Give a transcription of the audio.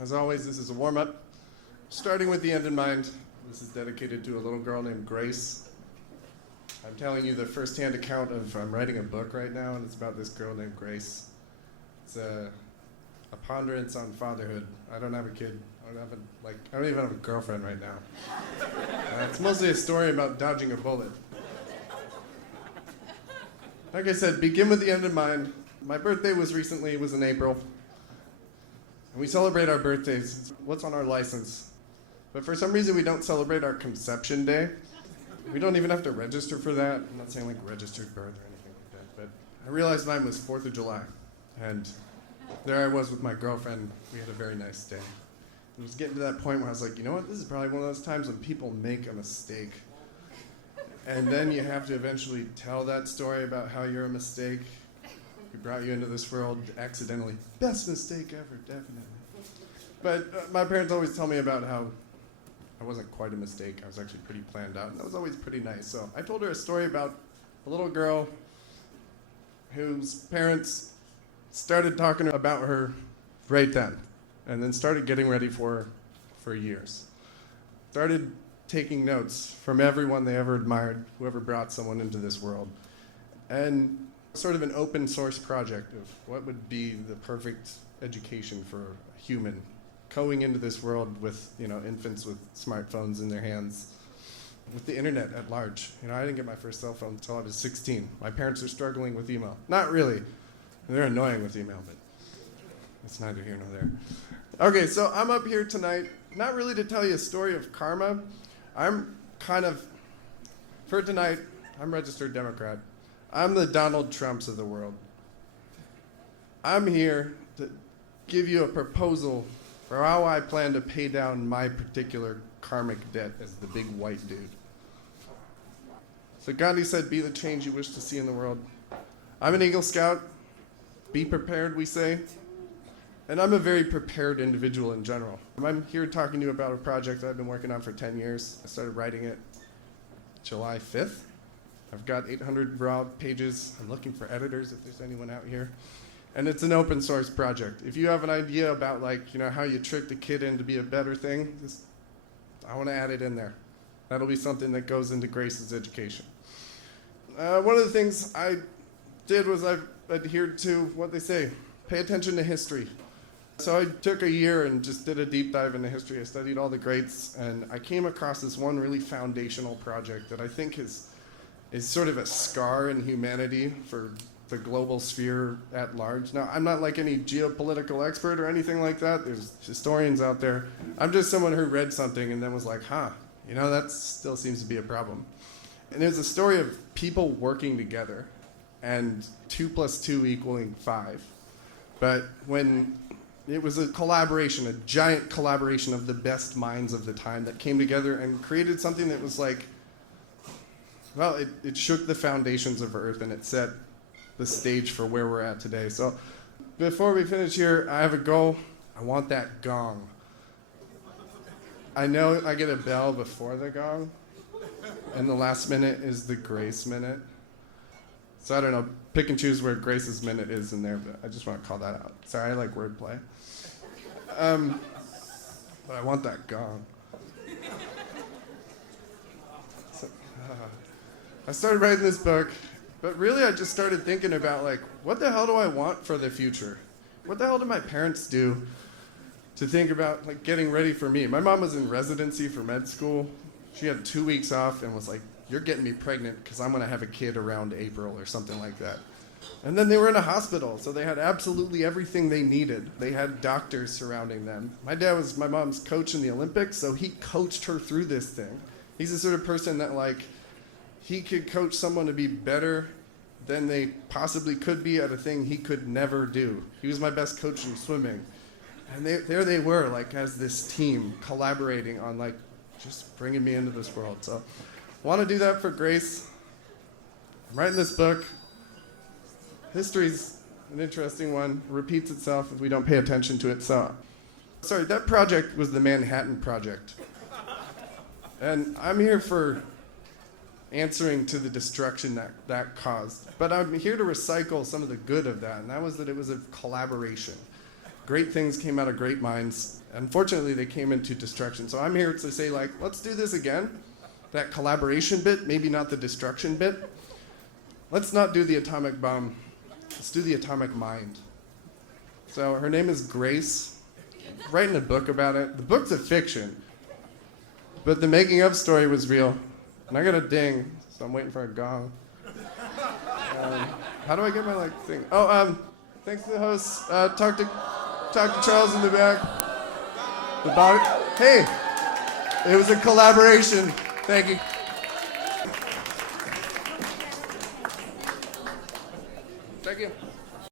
As always, this is a warm-up, starting with the end in mind. This is dedicated to a little girl named Grace. I'm telling you the first-hand account of, I'm writing a book right now, and it's about this girl named Grace. It's a ponderance on fatherhood. I don't have a kid. I don't even have a girlfriend right now. It's mostly a story about dodging a bullet. Like I said, begin with the end in mind. My birthday was recently, it was in April. And we celebrate our birthdays. It's what's on our license. But for some reason, we don't celebrate our conception day. We don't even have to register for that. I'm not saying like registered birth or anything like that. But I realized mine was 4th of July. And there I was with my girlfriend. We had a very nice day. It was getting to that point where I was like, you know what? This is probably one of those times when people make a mistake. And then you have to eventually tell that story about how you're a mistake. We brought you into this world accidentally. Best mistake ever, definitely. But my parents always tell me about how I wasn't quite a mistake. I was actually pretty planned out, and that was always pretty nice. So I told her a story about a little girl whose parents started talking about her right then, and then started getting ready for years. Started taking notes from everyone they ever admired, whoever brought someone into this world. And sort of an open source project of what would be the perfect education for a human going into this world with, infants with smartphones in their hands, with the internet at large. I didn't get my first cell phone until I was 16. My parents are struggling with email. Not really. They're annoying with email, but it's neither here nor there. Okay, so I'm up here tonight, not really to tell you a story of karma. For tonight, I'm registered Democrat. I'm the Donald Trumps of the world. I'm here to give you a proposal for how I plan to pay down my particular karmic debt as the big white dude. So Gandhi said, be the change you wish to see in the world. I'm an Eagle Scout. Be prepared, we say. And I'm a very prepared individual in general. I'm here talking to you about a project I've been working on for 10 years. I started writing it July 5th. I've got 800 raw pages. I'm looking for editors if there's anyone out here. And it's an open source project. If you have an idea about how you tricked a kid in to be a better thing, I want to add it in there. That'll be something that goes into Grace's education. One of the things I did was I adhered to what they say, pay attention to history. So I took a year and just did a deep dive into history. I studied all the greats, and I came across this one really foundational project that I think is sort of a scar in humanity for the global sphere at large. Now, I'm not like any geopolitical expert or anything like that. There's historians out there. I'm just someone who read something and then was like, that still seems to be a problem. And it's a story of people working together and 2 + 2 equaling 5. But when it was a collaboration, a giant collaboration of the best minds of the time that came together and created something that was it shook the foundations of Earth and it set the stage for where we're at today. So before we finish here, I have a goal. I want that gong. I know I get a bell before the gong, and the last minute is the Grace minute. So I don't know, pick and choose where Grace's minute is in there, but I just want to call that out. Sorry, I like wordplay. But I want that gong. I started writing this book, but really I just started thinking about what the hell do I want for the future? What the hell do my parents do to think about getting ready for me? My mom was in residency for med school. She had 2 weeks off and was like, you're getting me pregnant because I'm going to have a kid around April or something like that. And then they were in a hospital, so they had absolutely everything they needed. They had doctors surrounding them. My dad was my mom's coach in the Olympics, so he coached her through this thing. He's the sort of person that he could coach someone to be better than they possibly could be at a thing he could never do. He was my best coach in swimming. And there they were, as this team collaborating on just bringing me into this world. So I want to do that for Grace. I'm writing this book. History's an interesting one. It repeats itself if we don't pay attention to it. So, sorry, that project was the Manhattan Project. And I'm here for answering to the destruction that caused. But I'm here to recycle some of the good of that, and that was that it was a collaboration. Great things came out of great minds. Unfortunately, they came into destruction. So I'm here to say, like, let's do this again. That collaboration bit, maybe not the destruction bit. Let's not do the atomic bomb. Let's do the atomic mind. So her name is Grace. I'm writing a book about it. The book's a fiction, but the making of story was real. And I got a ding, so I'm waiting for a gong. How do I get my thing? Thanks to the hosts. Talk to Charles in the back. The body. Hey, it was a collaboration. Thank you.